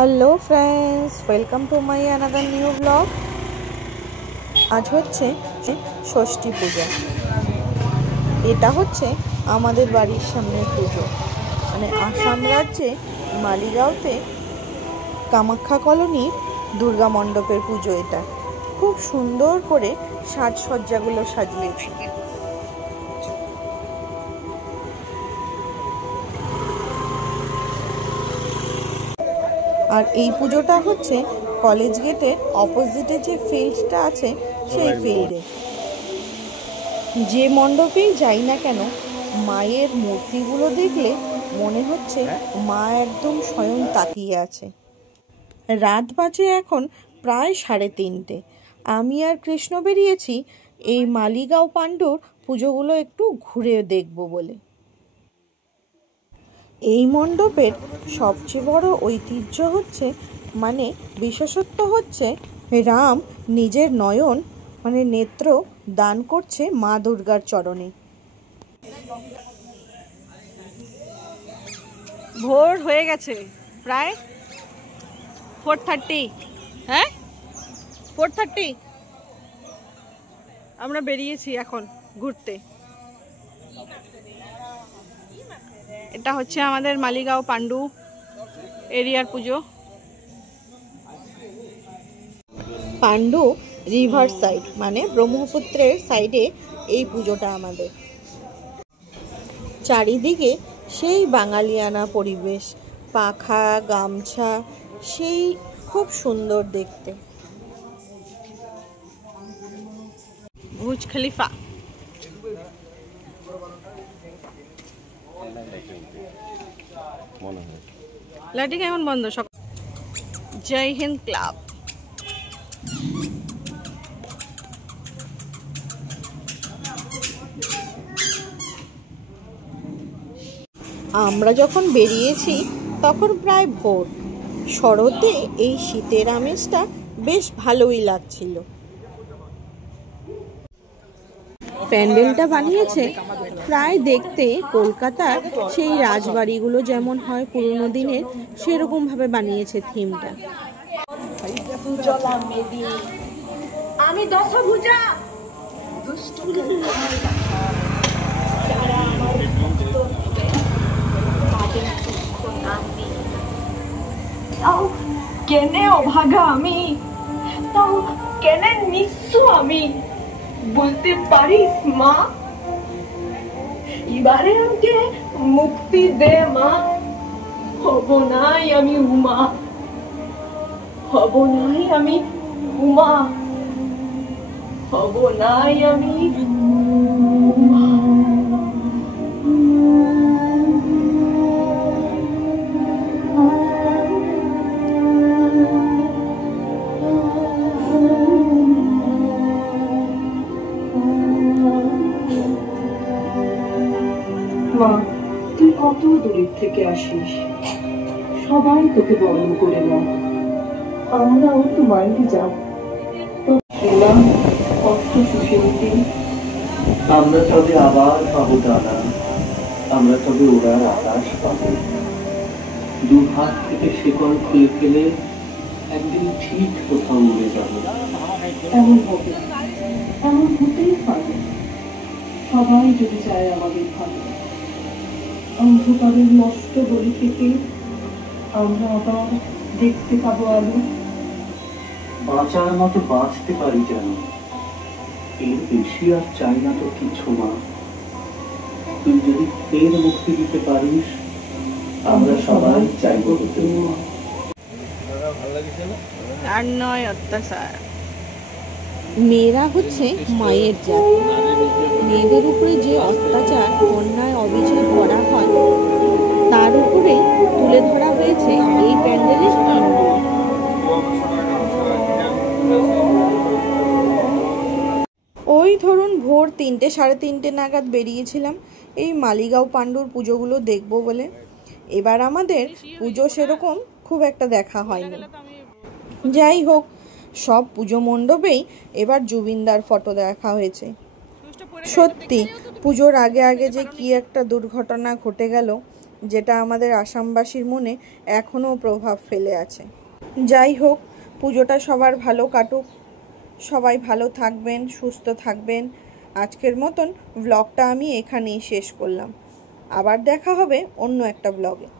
Hello friends, welcome to my another new blog. আজ হচ্ছে ষষ্ঠী পূজা। এটা হচ্ছে আমাদের বাড়ির সামনের পুজো, মানে আসাম রাজ্যে মালিগাঁওতে কামাখ্যা কলোনির দুর্গা মণ্ডপের পুজো। এটা খুব সুন্দর করে সাজসজ্জাগুলো সাজিয়েছে। আর এই পুজোটা হচ্ছে কলেজ গেটের অপোজিটে যে ফিল্ডটা আছে সেই ফিল্ডে। যে মণ্ডপেই যাই না কেন, মায়ের মূর্তিগুলো দেখলে মনে হচ্ছে মা একদম স্বয়ং তাকিয়ে আছে। রাত বাজে এখন প্রায় 3:30। আমি আর কৃষ্ণ বেরিয়েছি এই মালিগাঁও পাণ্ডুর পুজোগুলো একটু ঘুরে দেখব বলে। এই মণ্ডপের সবচেয়ে বড় ঐতিহ্য হচ্ছে, মানে বিশেষত্ব হচ্ছে, রাম নিজের নয়ন মানে নেত্র দান করছে মা দুর্গার চরণে। ভোর হয়ে গেছে প্রায় 4:30। হ্যাঁ, 4:30 আমরা বেরিয়েছি এখন ঘুরতে। এটা হচ্ছে আমাদের মালিগাঁও পাণ্ডু এরিয়ার পুজো। পাণ্ডু রিভার সাইড, মানে ব্রহ্মপুত্রের সাইডে এই পুজোটা আমাদের। চারিদিকে সেই বাঙালিয়ানা পরিবেশ, পাখা গামছা, সেই খুব সুন্দর দেখতে। বুর্জ খলিফা, লাইটিং এখন বন্ধ। জয় হিন্দ ক্লাব। আমরা যখন বেরিয়েছি তখন প্রায় ভোর। শরতে এই শীতের আমেজটা বেশ ভালোই লাগছিল। প্যান্ডেলটা বানিয়েছে প্রায় দেখতে কলকাতার সেই রাজবাড়িগুলো যেমন হয় পুরোনো দিনের, সেরকম ভাবে বানিয়েছে থিমটা। আমি দশভুজা তাও কেনে অভাগা আমি, তাও কেনে নিঃস্ব আমি, বলতে পারিস মা? এবারে আমাকে মুক্তি দে মা। হব নাই আমি উমা, হব নাই আমি উমা, হব নাই আমি উমা। মা, তুই কত দূরের থেকে আসিস, সবাই তোকে বরণ করে না, আমরাও তো মাইরে যাব। তোরা কষ্ট সুশীলতি, আমরা তবে আবার পাবো দানা, আমরা তবে ওড়ার আকাশ পাবো। দু হাত থেকে শিকল খুলে ফেলে একদিন ঠিক কোথাও উড়ে যাবো। এমন হবে, এমন হতেই পারে। সবাই যদি চায় আমাদের ভালো, অন্ধকারের নষ্ট গলি থেকে আমরা আবার দেখতে পাবো আলো। বাঁচার মতো বাঁচতে পারি যেন, এর বেশি আর চাই না তো কিছু মা। তুই যদি ফের মুক্তি দিতে পারিস, আমরা সবাই চাইবো হতে। আর নয় অত্যাচার। মেয়েরা হচ্ছে মায়ের জাত। মেয়েদের উপরে যে অত্যাচার, অন্যায়, অবিচার করা হয়, তার উপরে তুলে ধরা হয়েছে এই প্যান্ডেলের পাণ্ডু। ওই ধরুন ভোর 3টে 3:30 নাগাদ বেরিয়েছিলাম এই মালিগাঁও পাণ্ডুর পুজোগুলো দেখবো বলে। এবার আমাদের পুজো সেরকম খুব একটা দেখা হয়নি। যাই হোক, সব পুজো মণ্ডপেই এবার জুবিনদার ফটো দেখা হয়েছে। সত্যি পুজোর আগে আগে যে কি একটা দুর্ঘটনা ঘটে গেল, যেটা আমাদের আসামবাসীর মনে এখনও প্রভাব ফেলে আছে। যাই হোক, পুজোটা সবার ভালো কাটুক, সবাই ভালো থাকবেন, সুস্থ থাকবেন। আজকের মতন ব্লগটা আমি এখানেই শেষ করলাম। আবার দেখা হবে অন্য একটা ব্লগে।